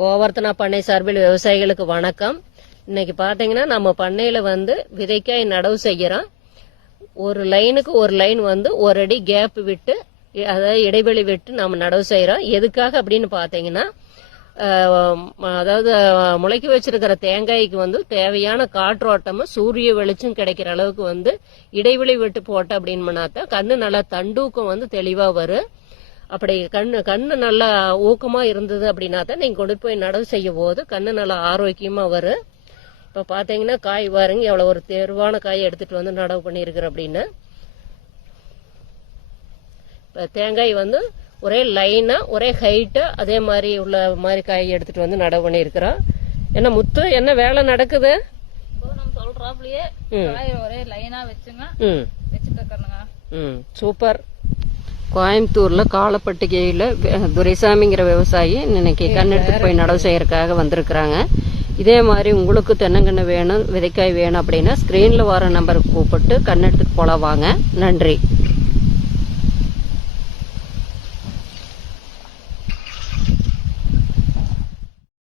கோவர்த்தனா பண்ணை சார்பில் விவசாயிகளுக்கு வணக்கம். இன்னைக்கு பாத்தீங்கன்னா நம்ம பண்ணையில விதைக்காய் நடவு செய்யறோம். ஒரு லைனுக்கு ஒரு லைன் ஒரு அடி கேப் விட்டு, அதாவது இடைவெளி விட்டு நம்ம நடவு செய்யறோம். எதுக்காக அப்படின்னு பாத்தீங்கன்னா, அதாவது முளைக்க வச்சிருக்கிற தேங்காய்க்கு தேவையான காற்றோட்டமும் சூரிய வெளிச்சம் கிடைக்கிற அளவுக்கு இடைவெளி விட்டு போட்ட அப்படின்னாத்தான் கண்ணு நல்லா தண்டூக்கம் தெளிவா வரும். அப்படி கண்ணு நல்லா ஊக்கமா இருந்தது அப்படின்னா தான் நீங்க கொண்டு போய் நடவு செய்யும் போது கண்ணு நல்லா ஆரோக்கியமா வரும். இப்ப பாத்தீங்கன்னா காய் பாருங்க, எவ்வளவு ஒரு தேர்வான காயை எடுத்துட்டு நடவு பண்ணிருக்கிற அப்படின்னு. இப்ப தேங்காய் ஒரே லைனா ஒரே ஹைட்டா அதே மாதிரி உள்ள மாதிரி காய் எடுத்துட்டு நடவு பண்ணிருக்கிறோம். என்ன முத்து, என்ன வேலை நடக்குது? சொல்றாப்லயே ஒரே லைனா வச்சுங்க வச்சுக்கறனுங்க. சூப்பர். கோயம்புத்தூர்ல காலப்பட்டிகையில துரைசாமிங்கிற விவசாயி இன்னைக்கு கண்ணெடுத்துட்டு போய் நடவு செய்யறதுக்காக வந்திருக்கிறாங்க. இதே மாதிரி உங்களுக்கு தென்னங்கன்று வேணும், விதைக்காய் வேணும் அப்படின்னா ஸ்கிரீன்ல வர நம்பருக்கு கூப்பிட்டு கண்ணெடுத்துட்டு போல வாங்க. நன்றி.